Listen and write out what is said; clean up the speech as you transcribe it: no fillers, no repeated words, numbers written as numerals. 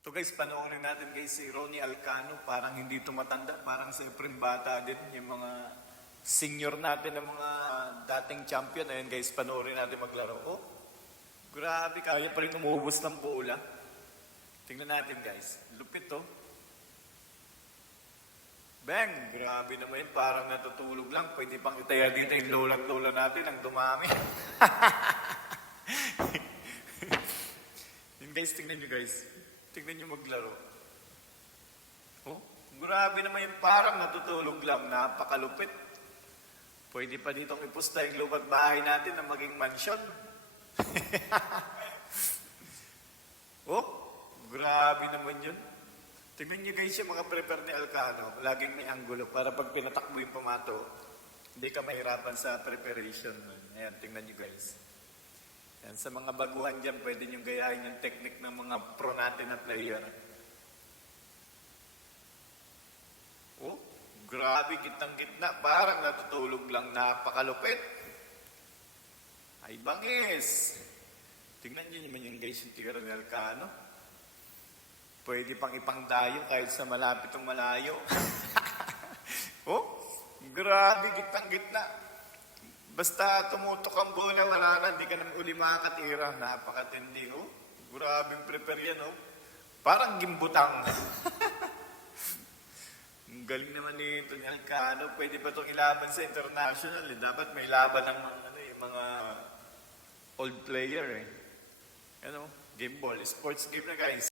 So guys, panoorin natin guys si Ronnie Alcano. Parang hindi tumatanda, parang siyempre bata din. Yung mga senior natin ng mga dating champion. Ayun guys, panoorin natin maglaro. Oh, grabe, kaya pa rin umubos ng bola. Tingnan natin guys. Lupit to. Bang! Grabe naman yun. Parang natutulog lang. Pwede pang itaya dito yung lola-lola natin ang dumami. Yun guys, tingnan nyo guys. Tingnan nyo maglaro. Oh, grabe naman yung parang natutulog lang. Napakalupit. Pwede pa ditong ipusta yung lupat bahay natin na maging mansyon. Oh, grabe naman yun. Tingnan nyo guys yung mga prepare ni Alcano. Laging may anggulo para pag pinatakbo yung pamato, hindi ka mahirapan sa preparation. Ayan, tingnan nyo guys. Yan, sa mga baguhan dyan, pwede nyo gayahin yung technique ng mga pro natin na player. Oh, grabe, gitang-gitna. Parang natutulog lang, napakalupit. Ay, bangis. Tingnan nyo naman yung guys, yung tigara ni Alcano. Pwede pang ipangdayo kahit sa malapit o malayo. Oh, grabe, gitang-gitna. Basta tumutok ang bola, wala na, hindi ka naman uli makakatira. Napakatindi, oh. Grabing prepare yan, oh. Parang gimbutang. Ang galing naman ni Tony Alcano. Pwede pa itong ilaban sa international. Eh. Dapat may laban ng mga old player, eh. Ano, game ball, sports game na, guys.